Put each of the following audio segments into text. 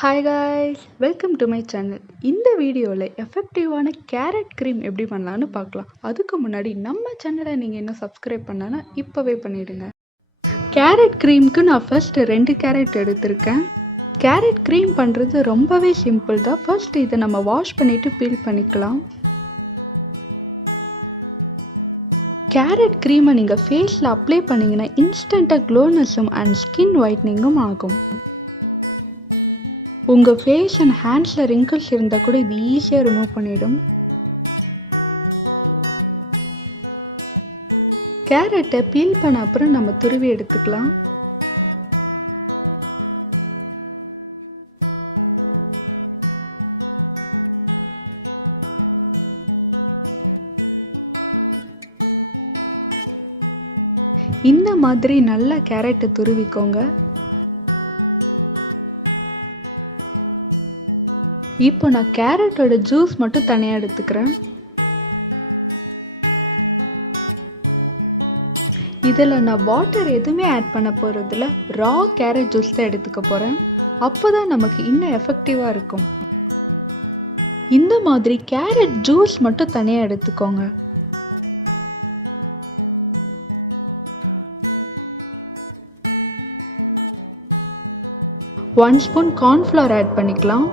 Hi guys, welcome to my channel. இந்த வீடியோவில் எஃபெக்டிவான carrot cream எப்படி பண்ணலான்னு பார்க்கலாம். அதுக்கு முன்னாடி நம்ம சேனலை நீங்கள் இன்னும் சப்ஸ்கிரைப் பண்ணலன்னா இப்போவே பண்ணிவிடுங்க. கேரட் க்ரீமுக்கு நான் ஃபர்ஸ்ட் 2 கேரட் எடுத்திருக்கேன். கேரட் க்ரீம் பண்ணுறது ரொம்பவே சிம்பிள் தான். ஃபர்ஸ்ட் இதை நம்ம வாஷ் பண்ணிவிட்டு பீல் பண்ணிக்கலாம். கேரட் க்ரீமை நீங்கள் ஃபேஸில் அப்ளை பண்ணிங்கன்னா இன்ஸ்டண்ட்டாக க்ளோனஸும் அண்ட் ஸ்கின் ஒயிட்னிங்கும் ஆகும். உங்கள் ஃபேஸ் அண்ட் ஹேண்ட்ஸில் ரிங்கிள்ஸ் இருந்தால் கூட இது ஈஸியாக ரிமூவ் பண்ணிடும். கேரட்டை பீல் பண்ண அப்புறம் நம்ம துருவி எடுத்துக்கலாம். இந்த மாதிரி நல்லா கேரட்டை துருவிக்கோங்க. இப்போ நான் கேரட்டோட ஜூஸ் மட்டும் தனியாக எடுத்துக்கிறேன். இதில் நான் வாட்டர் எதுவுமே ஆட் பண்ண போகிறதில்ல, ரா கேரட் ஜூஸ் தான் எடுத்துக்க போகிறேன். அப்போ தான் நமக்கு இன்னும் எஃபெக்டிவாக இருக்கும். இந்த மாதிரி கேரட் ஜூஸ் மட்டும் தனியாக எடுத்துக்கோங்க. ஒன் ஸ்பூன் கார்ன்ஃப்ளவர் ஆட் பண்ணிக்கலாம்.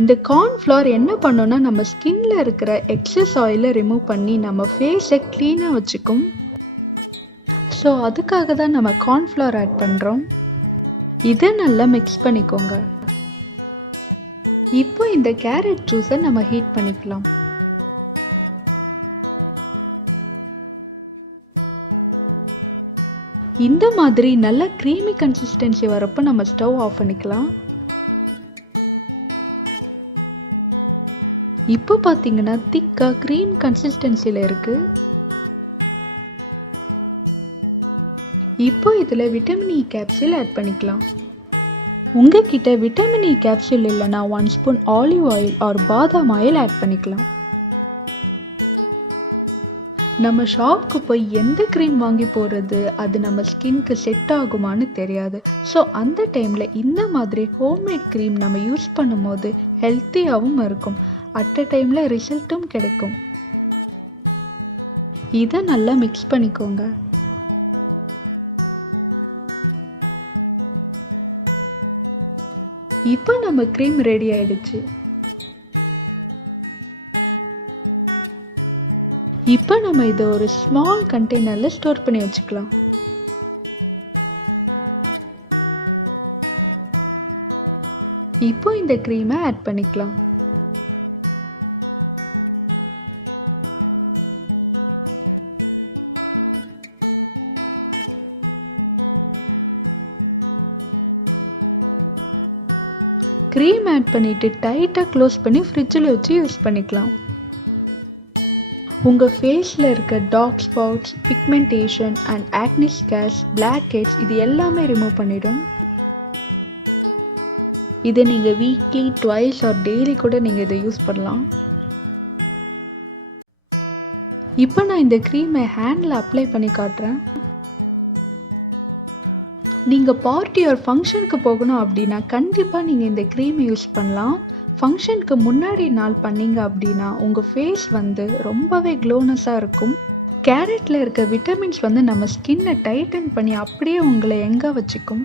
இந்த கார்ன்ஃப்ளவர் என்ன பண்ணுன்னா நம்ம ஸ்கின்ல இருக்கிற எக்ஸஸ் ஆயிலை ரிமூவ் பண்ணி நம்ம ஃபேஸை க்ளீனாக வச்சுக்கும். ஸோ அதுக்காக தான் நம்ம கார்ன்ஃப்ளவர் ஆட் பண்ணுறோம். இதை நல்லா மிக்ஸ் பண்ணிக்கோங்க. இப்போ இந்த கேரட் ஜூஸை நம்ம ஹீட் பண்ணிக்கலாம். இந்த மாதிரி நல்ல க்ரீமி கன்சிஸ்டன்சி வரப்போ நம்ம ஸ்டவ் ஆஃப் பண்ணிக்கலாம். இப்போ பார்த்தீங்கன்னா திக்காக க்ரீம் கன்சிஸ்டன்சியில் இருக்குது. இப்போ இதில் விட்டமின் இ கேப்சூல் ஆட் பண்ணிக்கலாம். உங்ககிட்ட விட்டமின் இ கேப்சூல் இல்லைன்னா 1 ஸ்பூன் ஆலிவ் ஆயில் ஆர் பாதாம் ஆயில் ஆட் பண்ணிக்கலாம். நம்ம ஷாப்புக்கு போய் எந்த க்ரீம் வாங்கி போடுறது அது நம்ம ஸ்கின்க்கு செட் ஆகுமான்னு தெரியாது. ஸோ அந்த டைமில் இந்த மாதிரி ஹோம்மேட் க்ரீம் நம்ம யூஸ் பண்ணும்போது ஹெல்த்தியாகவும் இருக்கும். அட் அ டைமில் ரிசல்ட்டும் கிடைக்கும். இதை நல்லா மிக்ஸ் பண்ணிக்கோங்க. இப்போ நம்ம க்ரீம் ரெடி ஆயிடுச்சு. இப்போ நம்ம இதை ஒரு ஸ்மால் கண்டெய்னரில் ஸ்டோர் பண்ணி வச்சுக்கலாம். இப்போ இந்த க்ரீமை ஆட் பண்ணிக்கலாம். க்ரீம் ஆட் பண்ணிவிட்டு டைட்டாக க்ளோஸ் பண்ணி ஃப்ரிட்ஜில் வச்சு யூஸ் பண்ணிக்கலாம். உங்கள் ஃபேஸில் இருக்க dark spots, pigmentation and acne scars, blackheads இது எல்லாமே ரிமூவ் பண்ணிடும். இதை நீங்கள் வீக்லி ட்வைஸ் ஆர் டெய்லி கூட நீங்கள் இதை யூஸ் பண்ணலாம். இப்போ நான் இந்த க்ரீமை ஹேண்டில் அப்ளை பண்ணி காட்டுறேன். நீங்கள் பார்ட்டி ஒரு ஃபங்க்ஷனுக்கு போகணும் அப்படின்னா கண்டிப்பாக நீங்கள் இந்த க்ரீமை யூஸ் பண்ணலாம். ஃபங்க்ஷனுக்கு முன்னாடி நாள் பண்ணீங்க அப்படின்னா உங்கள் ஃபேஸ் ரொம்பவே க்ளோனஸாக இருக்கும். கேரட்டில் இருக்க விட்டமின்ஸ் நம்ம ஸ்கின்னை டைட்டன் பண்ணி அப்படியே உங்களை எங்கே வச்சுக்கும்.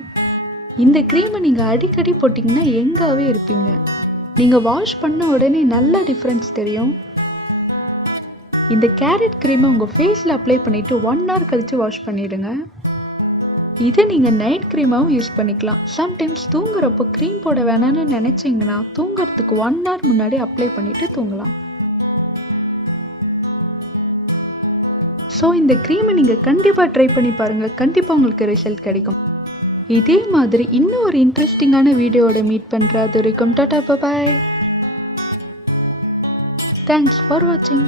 இந்த க்ரீமை நீங்கள் அடிக்கடி போட்டிங்கன்னா எங்காவே இருப்பீங்க. நீங்கள் வாஷ் பண்ண உடனே நல்ல டிஃப்ரென்ஸ் தெரியும். இந்த கேரட் க்ரீமை உங்கள் ஃபேஸில் அப்ளை பண்ணிவிட்டு 1 hour கழித்து வாஷ் பண்ணிவிடுங்க. இதை நீங்கள் நைட் க்ரீமாகவும் யூஸ் பண்ணிக்கலாம். சம்டைம்ஸ் தூங்குறப்போ க்ரீம் போட வேணான்னு நினச்சிங்கன்னா தூங்குறதுக்கு 1 hour முன்னாடி அப்ளை பண்ணிவிட்டு தூங்கலாம். ஸோ இந்த க்ரீமை நீங்கள் கண்டிப்பாக ட்ரை பண்ணி பாருங்கள். கண்டிப்பாக உங்களுக்கு ரிசல்ட் கிடைக்கும். இதே மாதிரி இன்னும் ஒரு இன்ட்ரெஸ்டிங்கான வீடியோவோட மீட் பண்ணுறது வரைக்கும் டாடா பாய். தேங்க்ஸ் ஃபார் வாட்சிங்.